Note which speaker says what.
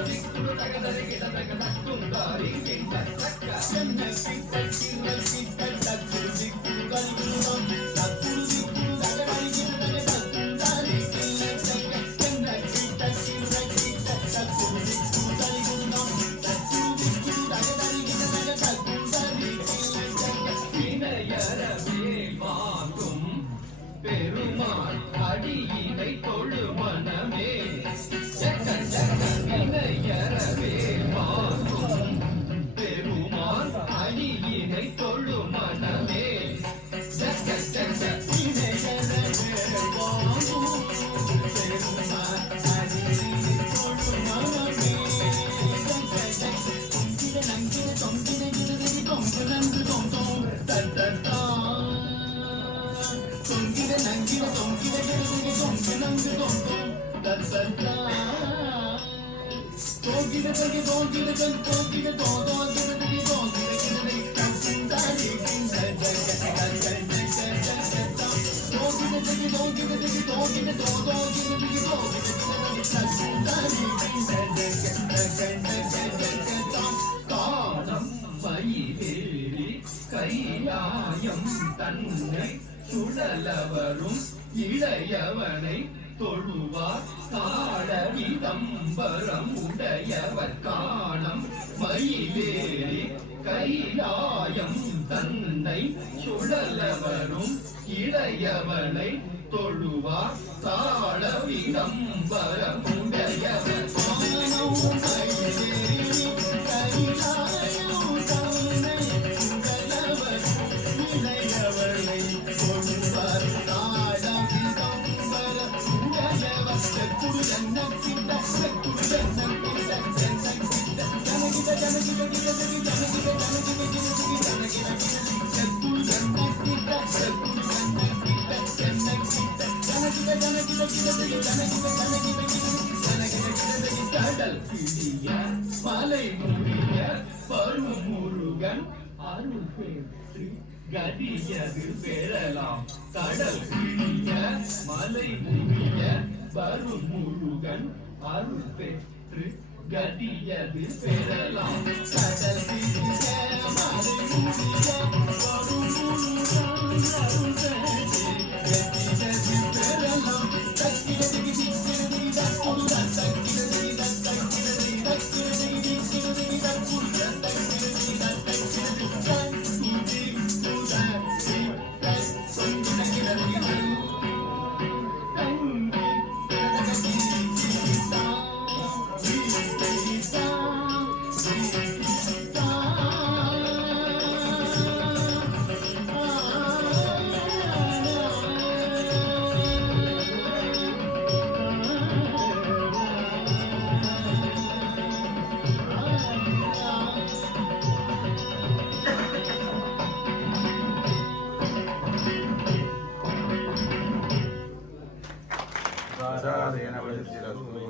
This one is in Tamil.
Speaker 1: Thank you. கையாயம் தன்னை சுழலவரும் இளையவனை தொழுவார். காட விதம்பரம் உடையவர் காணம். மயிலேறி கைலாயம் தன்னை சுழலவரும் இளையவனை தொழுவார். தாழ விதம்பரம் உடையவர் மலை முடிய பருமுருகன் அருள் பெற்று கதியது பெறலாம் கடல் பிடிய மலை முடிய வரும் முருகன் அருள் பெற்று கதியது பெறலாம் கடல்
Speaker 2: das gerações.